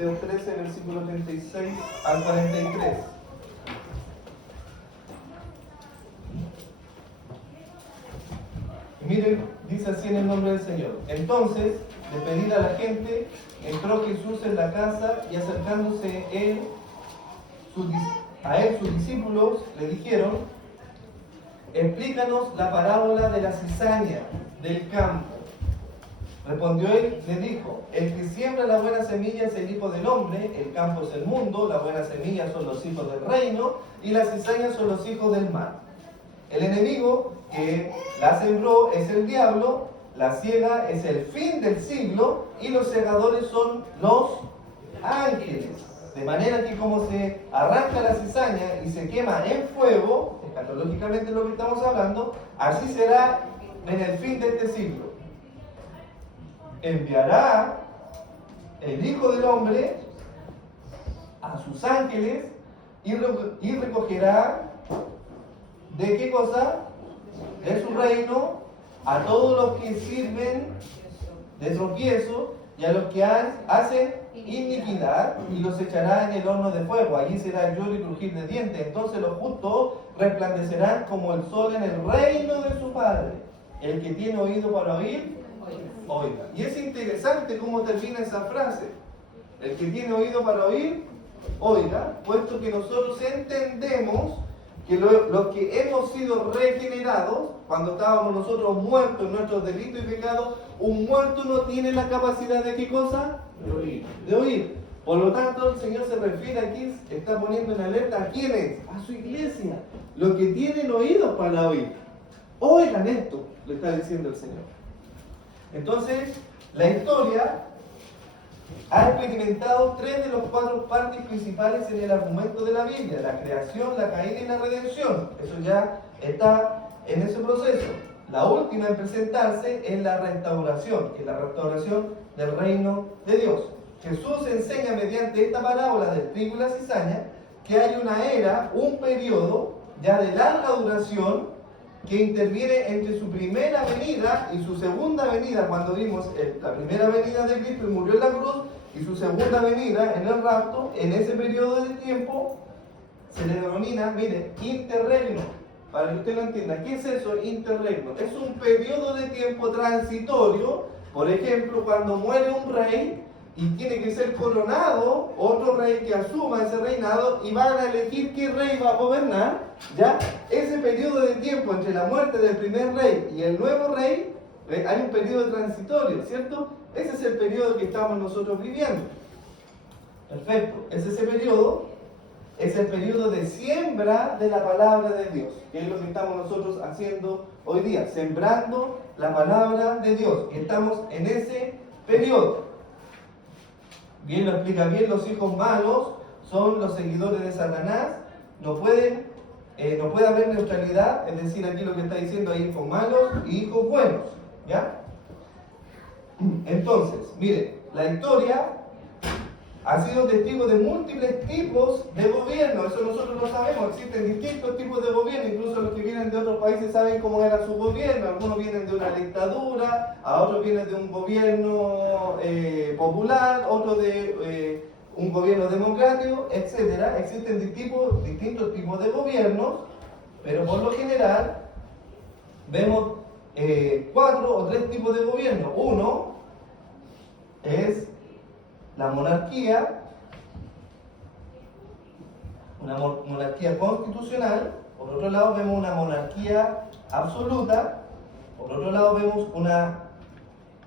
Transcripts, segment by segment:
Mateo 13, versículo 36 al 43. Miren, dice así en el nombre del Señor. Entonces, despedida la gente, entró Jesús en la casa y acercándose a él sus discípulos le dijeron: explícanos la parábola de la cizaña del campo. Respondió él, le dijo: el que siembra la buena semilla es el Hijo del Hombre, el campo es el mundo, la buena semilla son los hijos del reino y las cizañas son los hijos del mal. El enemigo que la sembró es el diablo, la siega es el fin del siglo y los segadores son los ángeles. De manera que como se arranca la cizaña y se quema en fuego, escatológicamente lo que estamos hablando, así será en el fin de este siglo. Enviará el Hijo del Hombre a sus ángeles y recogerá ¿de qué cosa? De su reino a todos los que sirven de tropiezo y a los que hacen iniquidad, y los echará en el horno de fuego. Allí será lloro y crujir de dientes. Entonces los justos resplandecerán como el sol en el reino de su Padre. El que tiene oído para oír, oiga. Y es interesante cómo termina esa frase. El que tiene oído para oír, oiga, puesto que nosotros entendemos que los que hemos sido regenerados, cuando estábamos nosotros muertos en nuestros delitos y pecados, un muerto no tiene la capacidad de ¿qué cosa? De oír. De oír. Por lo tanto, el Señor se refiere aquí, está poniendo en alerta a quiénes, a su iglesia, los que tienen oídos para oír. Oigan esto, le está diciendo el Señor. Entonces, la historia ha experimentado 3 de los 4 partes principales en el argumento de la Biblia: la creación, la caída y la redención. Eso ya está en ese proceso. La última en presentarse es la restauración, que es la restauración del reino de Dios. Jesús enseña mediante esta parábola del trigo y la cizaña que hay una era, un periodo ya de larga duración que interviene entre su primera venida y su segunda venida, cuando vimos la primera venida de Cristo y murió en la cruz, y su segunda venida en el rapto. En ese periodo de tiempo se le denomina, mire, interregno. Para que usted lo entienda, ¿qué es eso, interregno? Es un periodo de tiempo transitorio. Por ejemplo, cuando muere un rey y tiene que ser coronado otro rey que asuma ese reinado, y van a elegir qué rey va a gobernar, ¿ya? Ese periodo de tiempo entre la muerte del primer rey y el nuevo rey, hay un periodo transitorio, ¿cierto? Ese es el periodo que estamos nosotros viviendo. Perfecto. Ese periodo es el periodo de siembra de la palabra de Dios, que es lo que estamos nosotros haciendo hoy día, sembrando la palabra de Dios. Y estamos en ese periodo. Bien lo explica bien, los hijos malos son los seguidores de Satanás. No puede haber neutralidad, es decir, aquí lo que está diciendo hay hijos malos y hijos buenos, ¿ya? Entonces, mire, la historia ha sido testigo de múltiples tipos de gobierno. Eso nosotros lo sabemos, existen distintos tipos de gobierno, incluso los que vienen de otros países saben cómo era su gobierno. Algunos vienen de una dictadura, a otros vienen de un gobierno popular, otros de un gobierno democrático, etc. Existen distintos tipos de gobiernos, pero por lo general vemos 4 o 3 tipos de gobierno. Uno es la monarquía, una monarquía constitucional. Por otro lado vemos una monarquía absoluta. Por otro lado vemos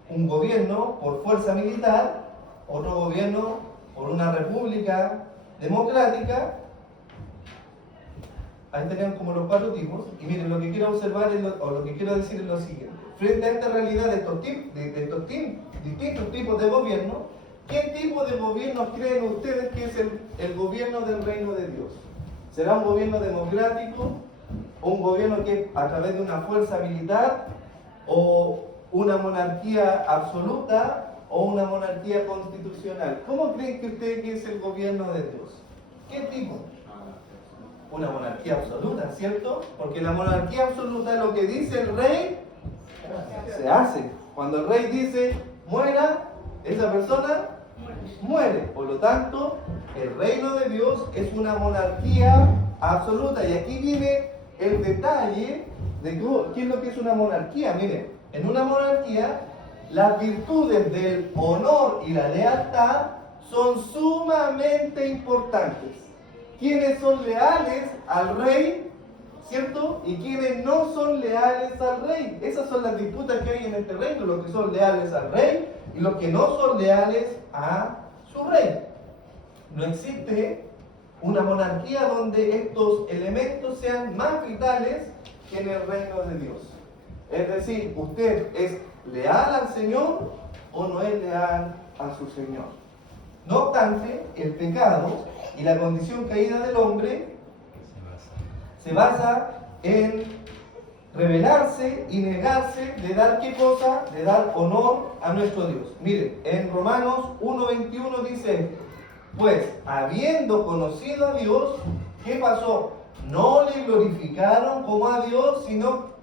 un gobierno por fuerza militar, otro gobierno por una república democrática. Ahí tenemos como los 4 tipos. Y miren, lo que quiero observar lo que quiero decir es lo siguiente: frente a esta realidad de estos distintos tipos de gobierno, ¿qué tipo de gobierno creen ustedes que es el gobierno del reino de Dios? ¿Será un gobierno democrático? ¿Un gobierno que a través de una fuerza militar? ¿O una monarquía absoluta? ¿O una monarquía constitucional? ¿Cómo creen que ustedes que es el gobierno de Dios? ¿Qué tipo? Una monarquía absoluta, ¿cierto? Porque la monarquía absoluta, lo que dice el rey, se hace. Cuando el rey dice, muera, esa persona muere. Por lo tanto, el reino de Dios es una monarquía absoluta. Y aquí viene el detalle de qué es lo que es una monarquía. Miren, en una monarquía, las virtudes del honor y la lealtad son sumamente importantes. Quienes son leales al rey, ¿cierto? Y quienes no son leales al rey. Esas son las disputas que hay en este reino, los que son leales al rey y los que no son leales a su rey. No existe una monarquía donde estos elementos sean más vitales que en el reino de Dios. Es decir, ¿usted es leal al Señor o no es leal a su Señor? No obstante, el pecado y la condición caída del hombre se basa en rebelarse y negarse de dar ¿qué cosa? De dar honor a nuestro Dios. Miren, en Romanos 1:21 dice, pues habiendo conocido a Dios, ¿qué pasó? No le glorificaron como a Dios,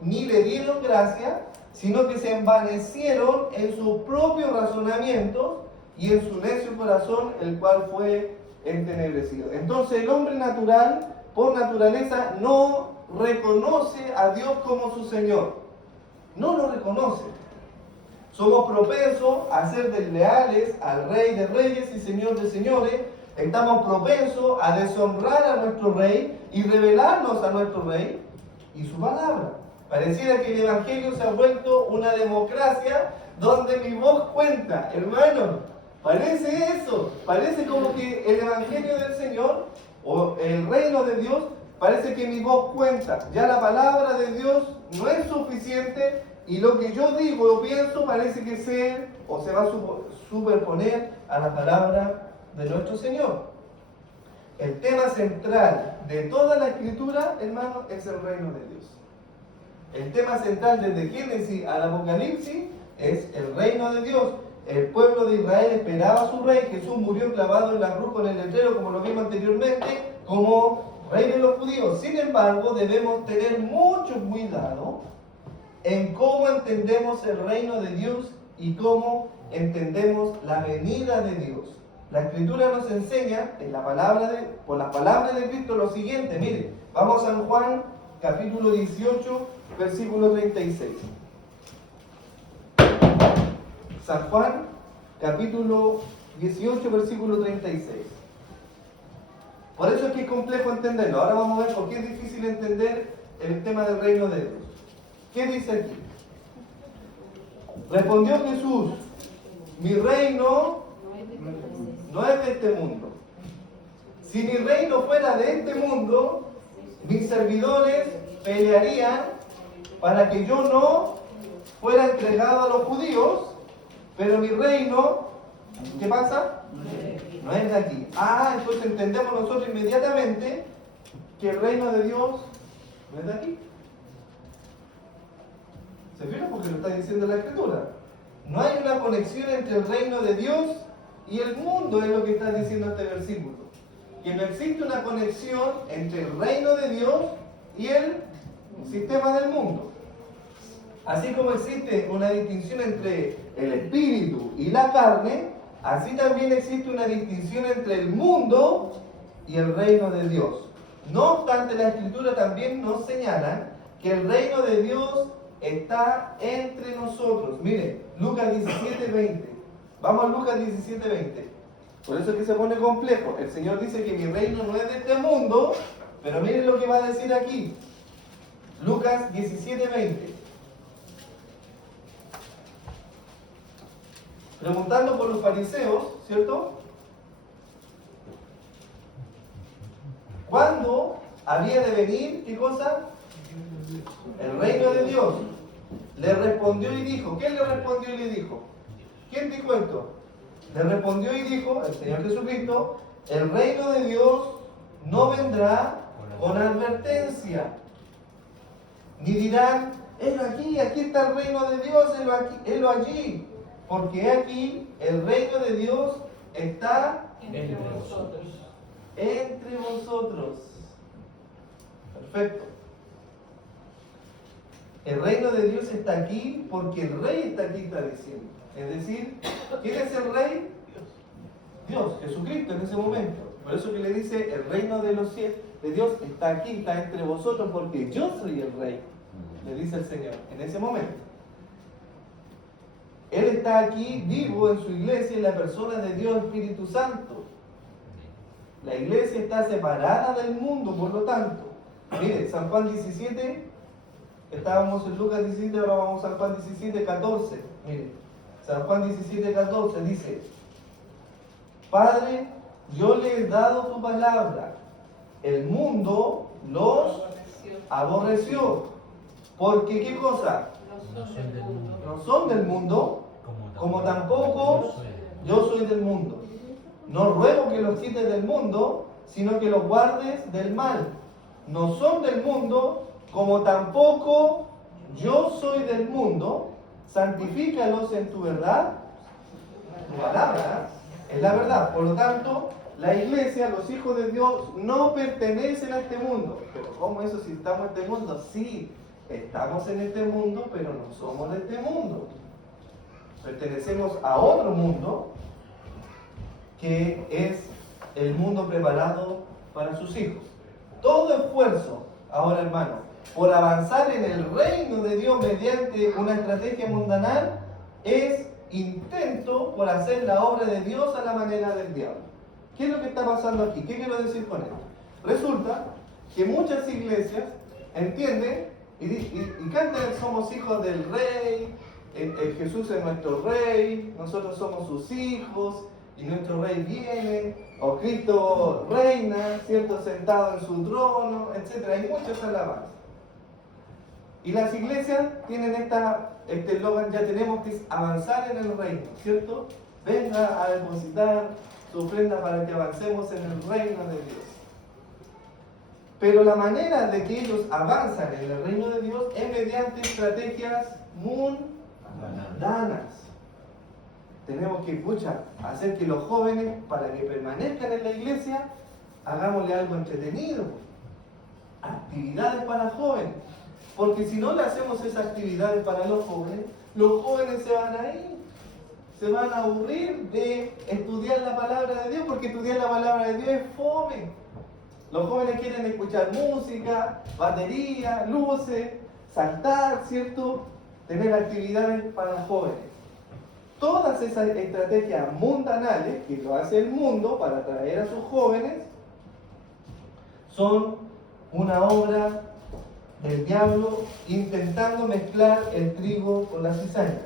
ni le dieron gracia, sino que se envanecieron en sus propios razonamientos y en su necio corazón, el cual fue entenebrecido. Entonces el hombre natural, por naturaleza, no reconoce a Dios como su Señor. No lo reconoce. Somos propensos a ser desleales al Rey de Reyes y Señor de Señores. Estamos propensos a deshonrar a nuestro Rey y rebelarnos a nuestro Rey y su palabra. Pareciera que el Evangelio se ha vuelto una democracia donde mi voz cuenta, hermano. Parece eso. Parece como que el Evangelio del Señor o el reino de Dios, parece que mi voz cuenta. Ya la palabra de Dios no es suficiente y lo que yo digo o pienso parece que se va a superponer a la palabra de nuestro Señor. El tema central de toda la Escritura, hermano, es el reino de Dios. El tema central desde Génesis al Apocalipsis es el reino de Dios. El pueblo de Israel esperaba a su rey. Jesús murió clavado en la cruz con el letrero, como lo vimos anteriormente, como rey de los judíos. Sin embargo, debemos tener mucho cuidado en cómo entendemos el reino de Dios y cómo entendemos la venida de Dios. La Escritura nos enseña por las palabras de Cristo lo siguiente. Mire, vamos a San Juan capítulo 18, versículo 36. San Juan capítulo 18, versículo 36. Por eso es que es complejo entenderlo. Ahora vamos a ver por qué es difícil entender el tema del reino de Dios. ¿Qué dice aquí? Respondió Jesús, mi reino no es de este mundo. Si mi reino fuera de este mundo, mis servidores pelearían para que yo no fuera entregado a los judíos, pero mi reino, ¿qué pasa? No es de aquí. Entonces entendemos nosotros inmediatamente que el reino de Dios no es de aquí. ¿Se fijan? Porque lo está diciendo la Escritura. No hay una conexión entre el reino de Dios y el mundo, es lo que está diciendo este versículo. Que no existe una conexión entre el reino de Dios y el sistema del mundo. Así como existe una distinción entre el espíritu y la carne, así también existe una distinción entre el mundo y el reino de Dios. No obstante, la Escritura también nos señala que el reino de Dios está entre nosotros. Miren, Lucas 17:20. Vamos a Lucas 17:20. Por eso es que se pone complejo. El Señor dice que mi reino no es de este mundo, pero miren lo que va a decir aquí. Lucas 17:20. Preguntando por los fariseos, ¿cierto? ¿Cuándo había de venir, qué cosa? El reino de Dios. Le respondió y dijo. ¿Quién le respondió y le dijo? ¿Quién dijo esto? Le respondió y dijo el Señor Jesucristo, el reino de Dios no vendrá con advertencia. Ni dirán, helo aquí, aquí está el reino de Dios, helo allí. Porque aquí el reino de Dios está entre vosotros. Entre vosotros. Perfecto. El reino de Dios está aquí porque el rey está aquí, está diciendo. Es decir, ¿quién es el rey? Dios, Jesucristo en ese momento. Por eso que le dice, el reino de los cielos, de Dios está aquí, está entre vosotros, porque yo soy el rey, le dice el Señor, en ese momento. Él está aquí vivo en su iglesia en la persona de Dios Espíritu Santo. La iglesia está separada del mundo, por lo tanto. Mire, San Juan 17, estábamos en Lucas 17, ahora vamos a San Juan 17, 14. Mire, San Juan 17, 14 dice, Padre, yo le he dado tu palabra, el mundo los aborreció. Porque, ¿qué cosa? No son del mundo, como tampoco yo soy del mundo. No ruego que los quites del mundo, sino que los guardes del mal. No son del mundo, como tampoco yo soy del mundo. Santifícalos en tu verdad. Tu palabra es la verdad. Por lo tanto, la iglesia, los hijos de Dios, no pertenecen a este mundo. Pero ¿cómo eso si estamos en este mundo? Sí, estamos en este mundo, pero no somos de este mundo. Pertenecemos a otro mundo, que es el mundo preparado para sus hijos. Todo esfuerzo, ahora hermano, por avanzar en el reino de Dios mediante una estrategia mundanal es intento por hacer la obra de Dios a la manera del diablo. ¿Qué es lo que está pasando aquí? ¿Qué quiero decir con esto? Resulta que muchas iglesias entienden y cantan: somos hijos del rey, Jesús es nuestro rey, nosotros somos sus hijos, y nuestro rey viene, o Cristo reina, ¿cierto?, sentado en su trono, etc. Hay muchas alabanzas. Y las iglesias tienen este eslogan: ya tenemos que avanzar en el reino, ¿cierto? Venga a depositar su ofrenda para que avancemos en el reino de Dios. Pero la manera de que ellos avanzan en el reino de Dios es mediante estrategias mundanas. Tenemos que, hacer que los jóvenes, para que permanezcan en la iglesia, hagámosle algo entretenido, actividades para jóvenes. Porque si no le hacemos esas actividades para los jóvenes se van a ir, se van a aburrir de estudiar la palabra de Dios, porque estudiar la palabra de Dios es fome. Los jóvenes quieren escuchar música, batería, luces, saltar, ¿cierto? Tener actividades para jóvenes. Todas esas estrategias mundanales que lo hace el mundo para atraer a sus jóvenes son una obra del diablo intentando mezclar el trigo con la cizaña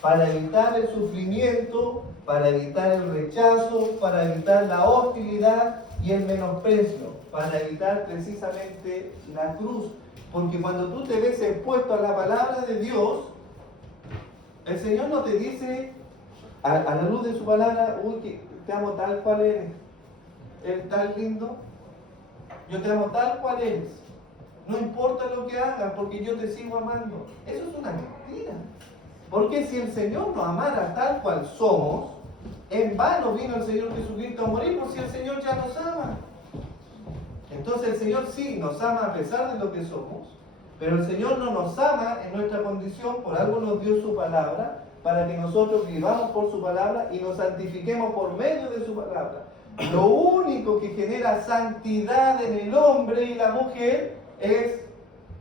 para evitar el sufrimiento, para evitar el rechazo, para evitar la hostilidad y el menosprecio, para evitar precisamente la cruz. Porque cuando tú te ves expuesto a la palabra de Dios, el Señor no te dice a la luz de su palabra: uy, que te amo tal cual eres, eres tan lindo, yo te amo tal cual eres, no importa lo que hagas porque yo te sigo amando. Eso es una mentira. Porque si el Señor nos amara tal cual somos, en vano vino el Señor Jesucristo a morir, por si el Señor ya nos ama. Entonces el Señor sí nos ama a pesar de lo que somos, pero el Señor no nos ama en nuestra condición, por algo nos dio su palabra, para que nosotros vivamos por su palabra y nos santifiquemos por medio de su palabra. Lo único que genera santidad en el hombre y la mujer es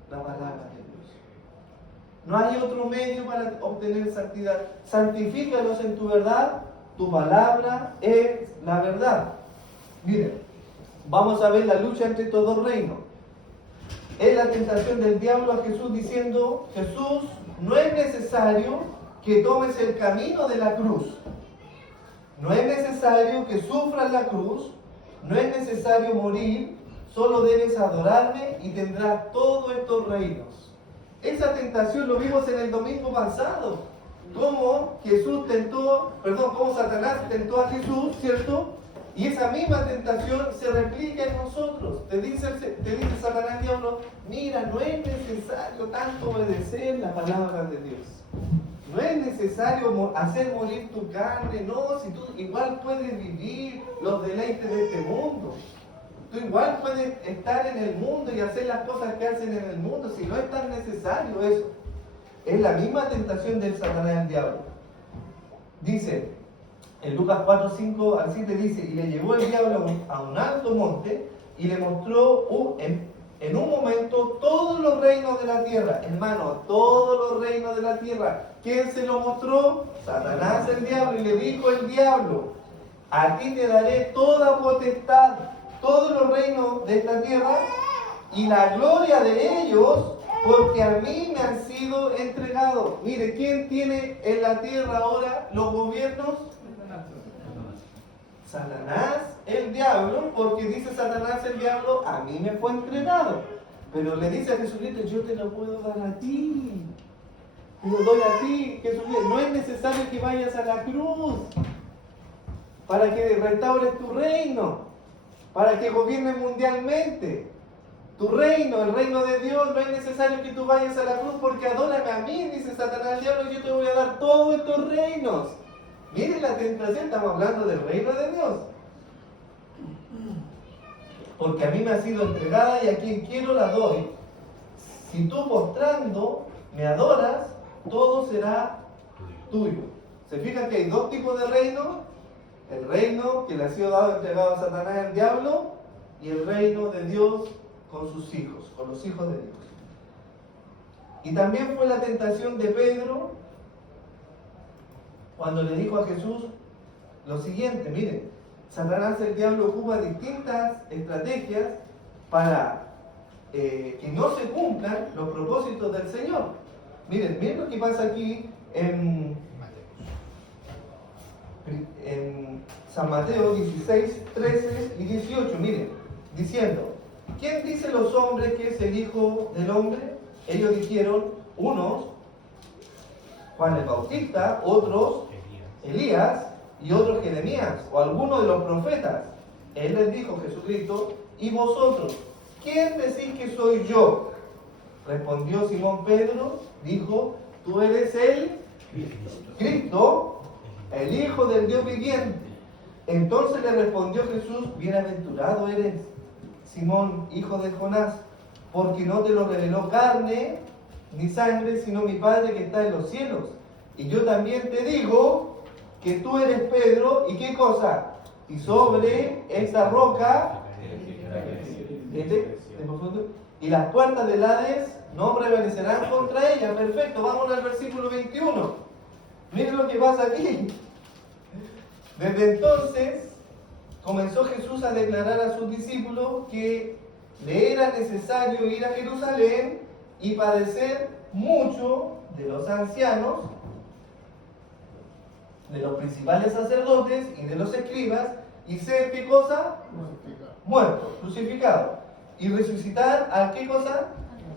la palabra de Dios. No hay otro medio para obtener santidad. Santifícalos en tu verdad, tu palabra es la verdad. Miren, vamos a ver la lucha entre estos dos reinos. Es la tentación del diablo a Jesús diciendo: Jesús, no es necesario que tomes el camino de la cruz. No es necesario que sufras la cruz. No es necesario morir. Solo debes adorarme y tendrás todos estos reinos. Esa tentación lo vimos en el domingo pasado. Cómo Satanás tentó a Jesús, ¿cierto? Y esa misma tentación se replica en nosotros. Te dice Satanás al diablo: mira, no es necesario tanto obedecer la palabra de Dios. No es necesario hacer morir tu carne. No, si tú igual puedes vivir los deleites de este mundo. Tú igual puedes estar en el mundo y hacer las cosas que hacen en el mundo, si no es tan necesario eso. Es la misma tentación del Satanás al diablo. Dice En Lucas 4, 5 al 7 dice, y le llevó el diablo a un alto monte y le mostró en un momento todos los reinos de la tierra. Hermano, todos los reinos de la tierra. ¿Quién se lo mostró? Satanás, el diablo. Y le dijo el diablo, a ti te daré toda potestad, todos los reinos de esta tierra y la gloria de ellos, porque a mí me han sido entregados. Mire, ¿quién tiene en la tierra ahora los gobiernos? Satanás, el diablo, porque dice Satanás, el diablo, a mí me fue entregado. Pero le dice a Jesucristo, yo te lo puedo dar a ti. Te lo doy a ti, Jesucristo. No es necesario que vayas a la cruz para que restaures tu reino, para que gobiernes mundialmente. Tu reino, el reino de Dios, no es necesario que tú vayas a la cruz porque adórame a mí, dice Satanás, el diablo, y yo te voy a dar todos estos reinos. Miren la tentación, estamos hablando del reino de Dios. Porque a mí me ha sido entregada y a quien quiero la doy. Si tú postrando me adoras, todo será tuyo. ¿Se fijan que hay dos tipos de reino? El reino que le ha sido dado, entregado a Satanás, el diablo, y el reino de Dios con sus hijos, con los hijos de Dios. Y también fue la tentación de Pedro cuando le dijo a Jesús lo siguiente, miren, Satanás, el diablo, ocupa distintas estrategias para que no se cumplan los propósitos del Señor. Miren lo que pasa aquí en San Mateo 16, 13 y 18, miren, diciendo, ¿quién dice los hombres que es el Hijo del Hombre? Ellos dijeron, unos, Juan el Bautista, otros, Elías, y otros Jeremías, o alguno de los profetas. Él les dijo, Jesucristo, ¿y vosotros? ¿Quién decís que soy yo? Respondió Simón Pedro, dijo, tú eres el Cristo, el Hijo del Dios viviente. Entonces le respondió Jesús, bienaventurado eres, Simón, hijo de Jonás, porque no te lo reveló carne ni sangre, sino mi Padre que está en los cielos. Y yo también te digo que tú eres Pedro, ¿y qué cosa? Y sobre esta roca, y las puertas del Hades no prevalecerán contra ella. Perfecto, vamos al versículo 21. Miren lo que pasa aquí. Desde entonces comenzó Jesús a declarar a sus discípulos que le era necesario ir a Jerusalén y padecer mucho de los ancianos, de los principales sacerdotes y de los escribas, y ser, ¿qué cosa? Muerto, crucificado. Y resucitar, ¿a qué cosa?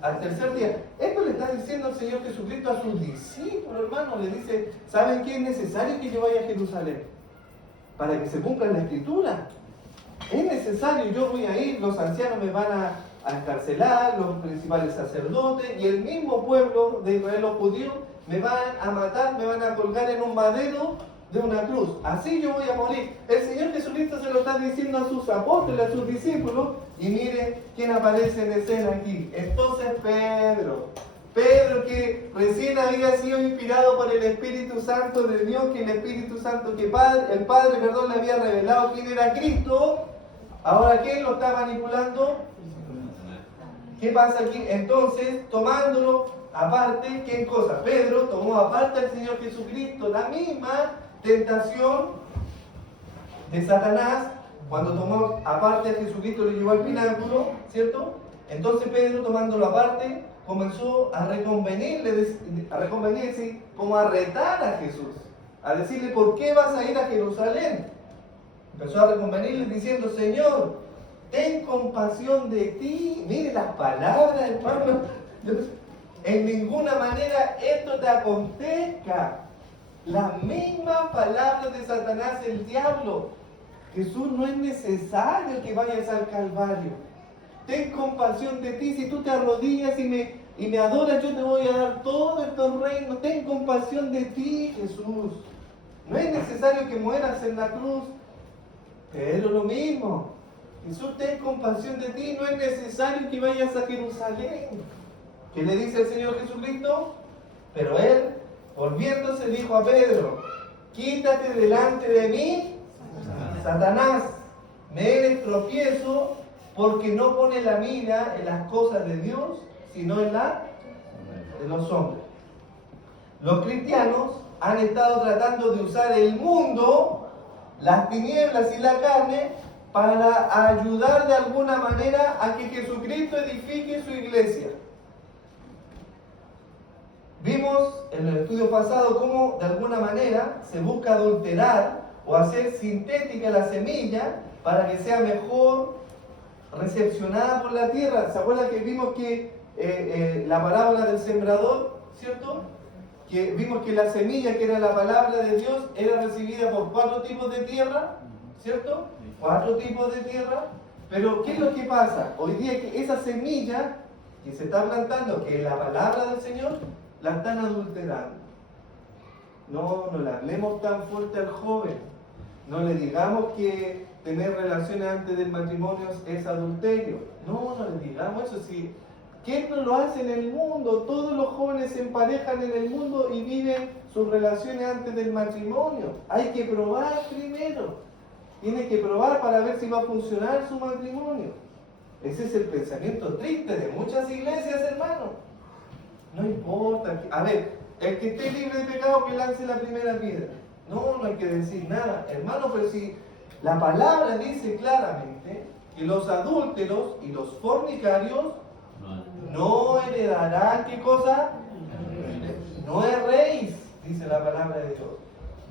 Al tercer día. Esto le está diciendo el Señor Jesucristo a sus discípulos, hermano. Le dice, ¿saben qué es necesario que yo vaya a Jerusalén? Para que se cumpla la Escritura. Es necesario, yo voy a ir, los ancianos me van a encarcelar, los principales sacerdotes y el mismo pueblo de Israel, los judíos, me van a matar, me van a colgar en un madero de una cruz. Así yo voy a morir. El Señor Jesucristo se lo está diciendo a sus apóstoles, a sus discípulos, y mire quién aparece en escena aquí. Entonces Pedro que recién había sido inspirado por el Espíritu Santo de Dios, que el Espíritu Santo, que el Padre, le había revelado quién era Cristo. Ahora, ¿quién lo está manipulando? ¿Qué pasa aquí? Entonces, tomándolo aparte, ¿qué cosa? Pedro tomó aparte al Señor Jesucristo, la misma tentación de Satanás, cuando tomó aparte a Jesucristo, lo llevó al pináculo, ¿cierto? Entonces Pedro, tomándolo aparte, comenzó a reconvenirle, como a retar a Jesús, a decirle, ¿por qué vas a ir a Jerusalén? Empezó a reconvenirle diciendo, Señor, ten compasión de ti. Mire las palabras, hermano. En ninguna manera esto te acontezca. Las mismas palabras de Satanás, el diablo. Jesús, no es necesario que vayas al Calvario. Ten compasión de ti. Si tú te arrodillas y me adoras, yo te voy a dar todos estos reinos. Ten compasión de ti, Jesús. No es necesario que mueras en la cruz. Pero lo mismo. Jesús, ten compasión de ti. No es necesario que vayas a Jerusalén. ¿Qué le dice el Señor Jesucristo? Pero él, volviéndose, dijo a Pedro, quítate delante de mí, Satanás, me eres tropiezo porque no pone la mira en las cosas de Dios, sino en la de los hombres. Los cristianos han estado tratando de usar el mundo, las tinieblas y la carne para ayudar de alguna manera a que Jesucristo edifique su iglesia. Vimos en el estudio pasado cómo de alguna manera se busca adulterar o hacer sintética la semilla para que sea mejor recepcionada por la tierra. ¿Se acuerdan que vimos que la parábola del sembrador, ¿cierto? Que vimos que la semilla, que era la palabra de Dios, era recibida por 4 tipos de tierra, ¿cierto? 4 tipos de tierra. Pero ¿qué es lo que pasa? Hoy día que esa semilla que se está plantando, que es la palabra del Señor, la están adulterando. No le hablemos tan fuerte al joven. No le digamos que tener relaciones antes del matrimonio es adulterio. No le digamos eso. Si, ¿quién no lo hace en el mundo? Todos los jóvenes se emparejan en el mundo y viven sus relaciones antes del matrimonio. Hay que probar primero. Tiene que probar para ver si va a funcionar su matrimonio. Ese es el pensamiento triste de muchas iglesias, hermano. No importa. A ver, el que esté libre de pecado que lance la primera piedra. No hay que decir nada. Hermano, pero si la palabra dice claramente que los adúlteros y los fornicarios no heredarán, ¿qué cosa? No erréis, dice la palabra de Dios.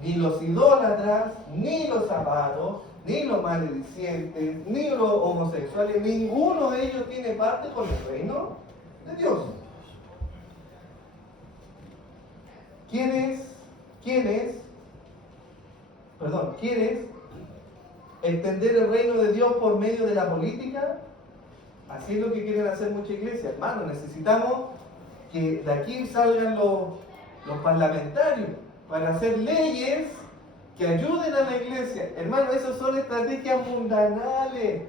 Ni los idólatras, ni los avaros, ni los maledicientes, ni los homosexuales, ninguno de ellos tiene parte con el reino de Dios. ¿Quieres extender el reino de Dios por medio de la política? Así es lo que quieren hacer muchas iglesias. Hermano, necesitamos que de aquí salgan los parlamentarios para hacer leyes que ayuden a la iglesia. Hermano, esas son estrategias mundanales.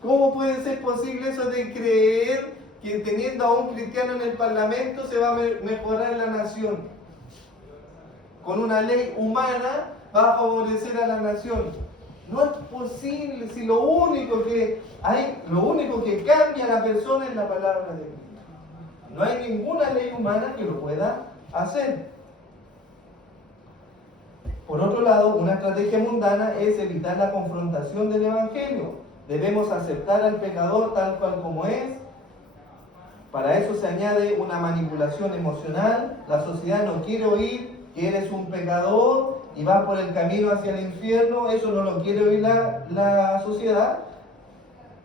¿Cómo puede ser posible eso de creer que teniendo a un cristiano en el parlamento se va a mejorar la nación? Con una ley humana va a favorecer a la nación. No es posible, si lo único que cambia a la persona es la palabra de Dios. No hay ninguna ley humana que lo pueda hacer. Por otro lado, una estrategia mundana es evitar la confrontación del evangelio. Debemos aceptar al pecador tal cual como es. Para eso se añade una manipulación emocional. La sociedad no quiere oír que eres un pecador y vas por el camino hacia el infierno. Eso no lo quiere oír la sociedad.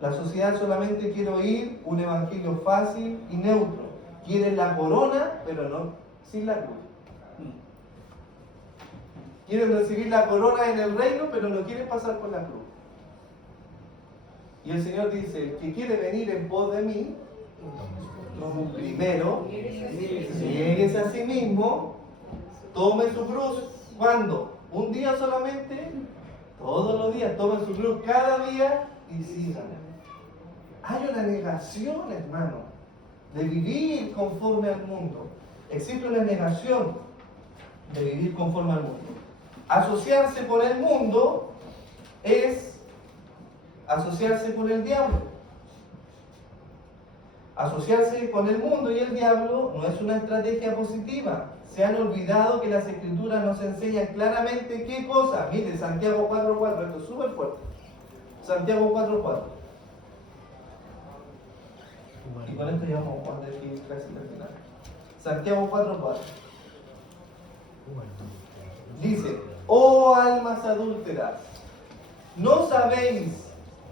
La sociedad solamente quiere oír un evangelio fácil y neutro. Quieren la corona, pero no sin la cruz. Quieren recibir la corona en el reino, pero no quieren pasar por la cruz. Y el Señor dice, el que quiere venir en pos de mí, primero, nieguese a sí mismo, tome su cruz. ¿Cuándo? ¿Un día solamente? Todos los días. Tome su cruz cada día y síganme. Hay una negación, hermano, de vivir conforme al mundo. Existe una negación de vivir conforme al mundo. Asociarse con el mundo es asociarse con el diablo. Asociarse con el mundo y el diablo no es una estrategia positiva. Se han olvidado que las Escrituras nos enseñan claramente qué cosa. Mire, Santiago 4:4, esto es súper fuerte. Santiago 4:4. Y con esto ya vamos a poner aquí casi al final. Santiago 4:4. Dice, oh almas adúlteras, ¿no sabéis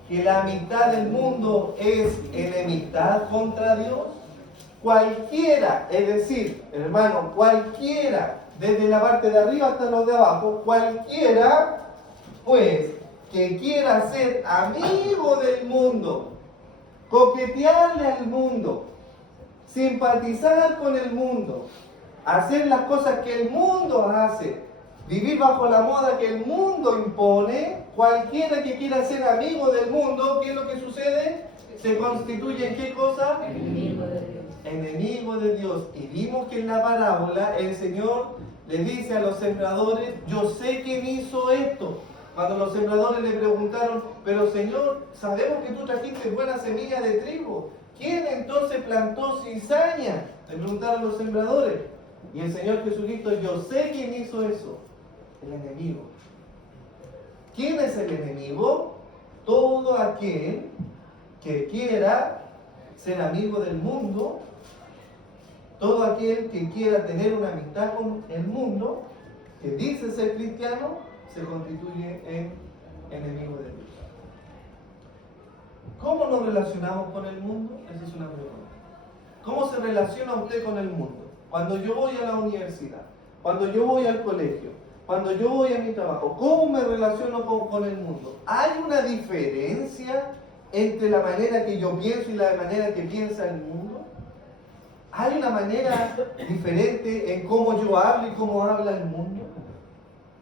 que la mitad del mundo es enemistad contra Dios? Cualquiera, es decir, hermano, cualquiera, desde la parte de arriba hasta los de abajo, cualquiera, pues, que quiera ser amigo del mundo, coquetearle al mundo, simpatizar con el mundo, hacer las cosas que el mundo hace, vivir bajo la moda que el mundo impone, cualquiera que quiera ser amigo del mundo, ¿qué es lo que sucede? Se constituye en ¿qué cosa? Enemigo de Dios. Enemigo de Dios. Y vimos que en la parábola el Señor le dice a los sembradores, yo sé quién hizo esto. Cuando los sembradores le preguntaron, pero Señor, sabemos que tú trajiste buena semilla de trigo. ¿Quién entonces plantó cizaña? Le preguntaron los sembradores. Y el Señor Jesucristo, yo sé quién hizo eso. El enemigo. ¿Quién es el enemigo? Todo aquel que quiera ser amigo del mundo, todo aquel que quiera tener una amistad con el mundo, que dice ser cristiano, se constituye en enemigo de Dios. ¿Cómo nos relacionamos con el mundo? Esa es una pregunta. ¿Cómo se relaciona usted con el mundo? Cuando yo voy a la universidad, cuando yo voy al colegio, cuando yo voy a mi trabajo, ¿cómo me relaciono con el mundo? ¿Hay una diferencia entre la manera que yo pienso y la manera que piensa el mundo? ¿Hay una manera diferente en cómo yo hablo y cómo habla el mundo?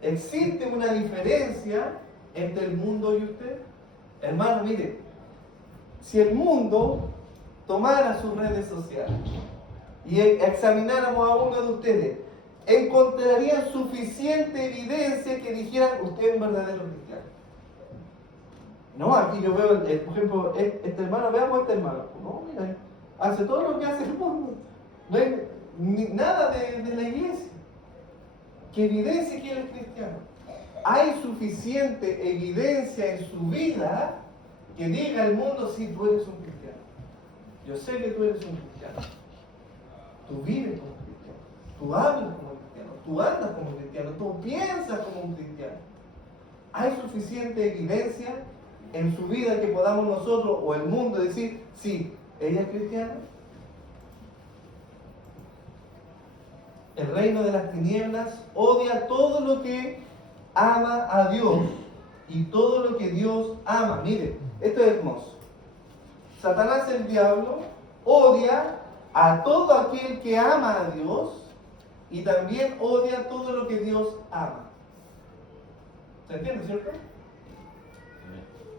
¿Existe una diferencia entre el mundo y usted? Hermano, mire, si el mundo tomara sus redes sociales y examináramos a uno de ustedes, encontrarían suficiente evidencia que dijeran usted es un verdadero cristiano. No, aquí yo veo, por ejemplo, este hermano, veamos a este hermano. No, mira, hace todo lo que hace el mundo. No hay nada de la iglesia que evidencie que él es cristiano. Hay suficiente evidencia en su vida que diga al mundo, sí, tú eres un cristiano. Yo sé que tú eres un cristiano. Tú vives como cristiano. Tú hablas como cristiano. Tú andas como cristiano. Tú piensas como un cristiano. Hay suficiente evidencia en su vida que podamos nosotros o el mundo decir, sí, ella es cristiana. El reino de las tinieblas odia todo lo que ama a Dios y todo lo que Dios ama. Mire, esto es hermoso. Satanás, el diablo, odia a todo aquel que ama a Dios y también odia todo lo que Dios ama. ¿Se entiende, cierto?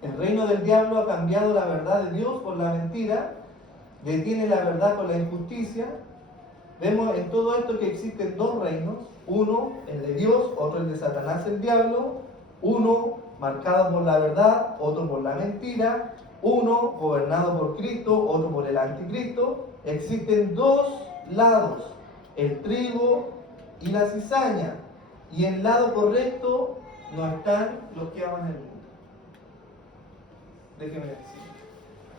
El reino del diablo ha cambiado la verdad de Dios por la mentira, detiene la verdad con la injusticia. Vemos en todo esto que existen dos reinos, uno el de Dios, otro el de Satanás, el diablo, uno marcado por la verdad, otro por la mentira, uno gobernado por Cristo, otro por el anticristo. Existen dos lados, el trigo y la cizaña, y en el lado correcto no están los que aman el mundo. Déjenme decir,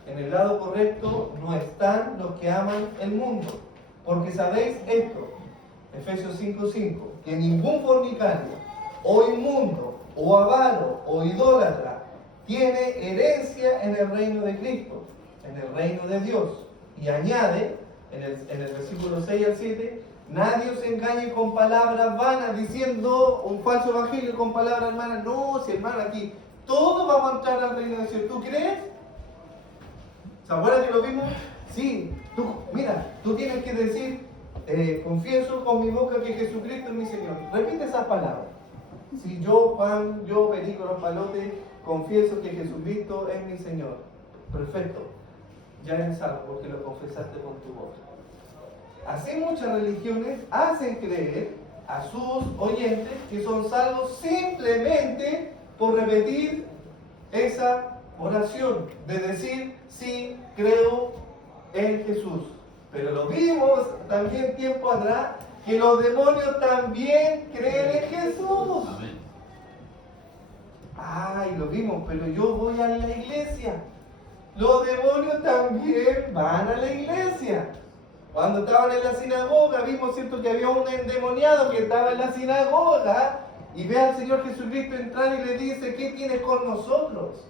en el lado correcto no están los que aman el mundo. Porque sabéis esto, Efesios 5:5, que ningún fornicario, o inmundo, o avaro, o idólatra, tiene herencia en el reino de Cristo, en el reino de Dios. Y añade, en el versículo 6 al 7, nadie os engañe con palabras vanas, diciendo un falso evangelio con palabras vanas. No, si hermano, aquí todos vamos a entrar al reino de Dios. ¿Tú crees? ¿Se acuerdan que lo vimos? Sí, tú tienes que decir, confieso con mi boca que Jesucristo es mi Señor. Repite esas palabras. Si yo, Juan, yo, Perico Los Palotes, confieso que Jesucristo es mi Señor. Perfecto. Ya eres salvo porque lo confesaste con tu boca. Así muchas religiones hacen creer a sus oyentes que son salvos simplemente por repetir esa oración de decir, sí, creo en Jesús. Pero lo vimos también tiempo atrás, que los demonios también creen en Jesús. Amén. Ay, lo vimos, pero yo voy a la iglesia. Los demonios también van a la iglesia. Cuando estaban en la sinagoga, vimos, ¿cierto?, que había un endemoniado que estaba en la sinagoga y ve al Señor Jesucristo entrar y le dice, ¿qué tienes con nosotros?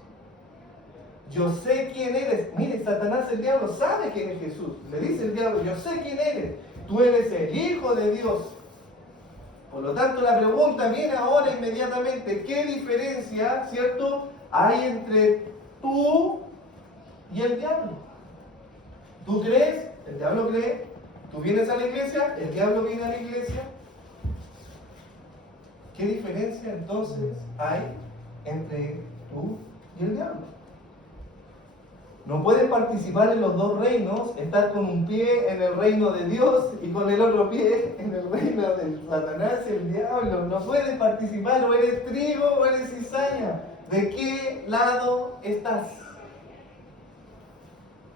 Yo sé quién eres. Mire, Satanás, el diablo, sabe quién es Jesús. Le dice el diablo, yo sé quién eres. Tú eres el Hijo de Dios. Por lo tanto, la pregunta viene ahora inmediatamente. ¿Qué diferencia, cierto, hay entre tú y el diablo? ¿Tú crees? El diablo cree. ¿Tú vienes a la iglesia? El diablo viene a la iglesia. ¿Qué diferencia entonces hay entre tú y el diablo? No puede participar en los dos reinos, estar con un pie en el reino de Dios y con el otro pie en el reino de Satanás y el diablo. No puedes participar, o eres trigo o eres cizaña. ¿De qué lado estás?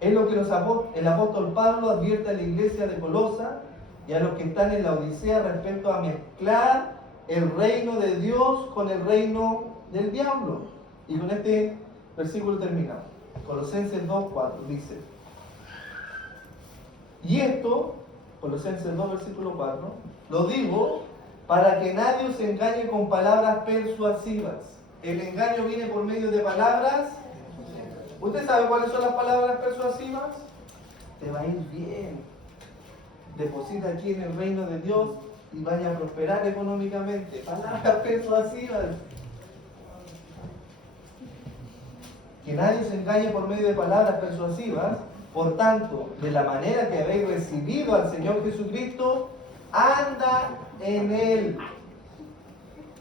Es lo que el apóstol Pablo advierte a la iglesia de Colosa y a los que están en la Odisea respecto a mezclar el reino de Dios con el reino del diablo. Y con este versículo terminamos. Colosenses 2:4 dice: y esto, Colosenses 2, versículo 4, lo digo para que nadie os engañe con palabras persuasivas. El engaño viene por medio de palabras. ¿Usted sabe cuáles son las palabras persuasivas? Te va a ir bien. Deposita aquí en el reino de Dios y vaya a prosperar económicamente. Palabras persuasivas. Que nadie se engañe por medio de palabras persuasivas. Por tanto, de la manera que habéis recibido al Señor Jesucristo, anda en Él,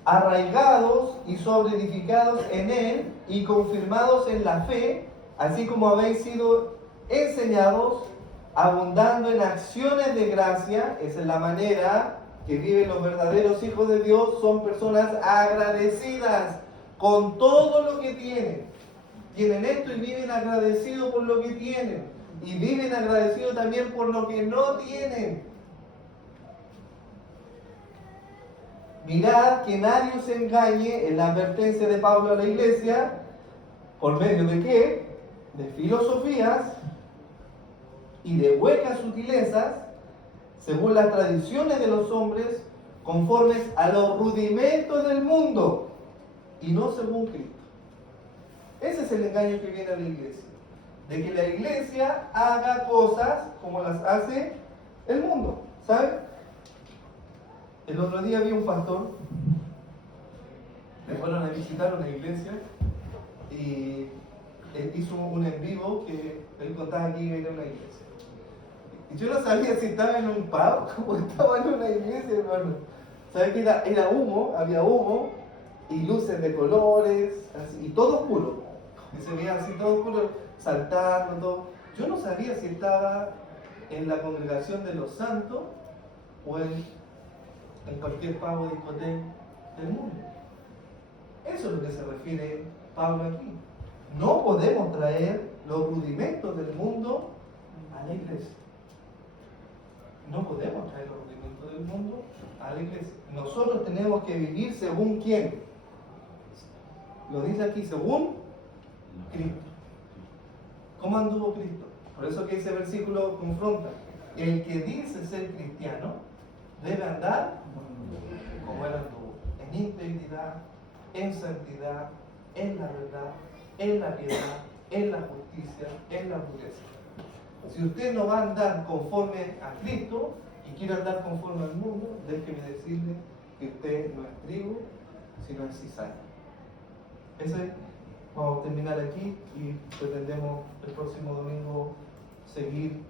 arraigados y sobreedificados en Él y confirmados en la fe, así como habéis sido enseñados, abundando en acciones de gracia. Esa es la manera que viven los verdaderos hijos de Dios. Son personas agradecidas con todo lo que tienen. Tienen esto y viven agradecidos por lo que tienen. Y viven agradecidos también por lo que no tienen. Mirad que nadie os engañe, en la advertencia de Pablo a la iglesia, ¿por medio de qué? De filosofías y de huecas sutilezas, según las tradiciones de los hombres, conformes a los rudimentos del mundo, y no según Cristo. Ese es el engaño que viene a la iglesia. De que la iglesia haga cosas como las hace el mundo. ¿Saben? El otro día vi un pastor, me fueron a visitar una iglesia y él hizo un en vivo que él contaba aquí que era una iglesia. Y yo no sabía si estaba en un pub o estaba en una iglesia, hermano. ¿Sabes que era humo? Había humo y luces de colores, así, y todo oscuro. Y se veía así todo oscuro, saltando, todo. Yo no sabía si estaba en la congregación de los santos o en cualquier pavo discoteca del mundo. Eso es lo que se refiere Pablo aquí. No podemos traer los rudimentos del mundo a la iglesia. No podemos traer los rudimentos del mundo a la iglesia. Nosotros tenemos que vivir según quién. Lo dice aquí, según Cristo. ¿Cómo anduvo Cristo? Por eso que ese versículo confronta. El que dice ser cristiano debe andar como él anduvo, en integridad, en santidad, en la verdad, en la piedad, en la justicia, en la pureza. Si usted no va a andar conforme a Cristo y quiere andar conforme al mundo, déjeme decirle que usted no es trigo, sino es cizaña. Vamos a terminar aquí y pretendemos el próximo domingo seguir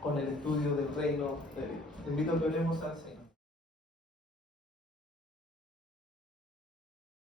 con el estudio del reino de Dios. Te invito a que oremos al Señor.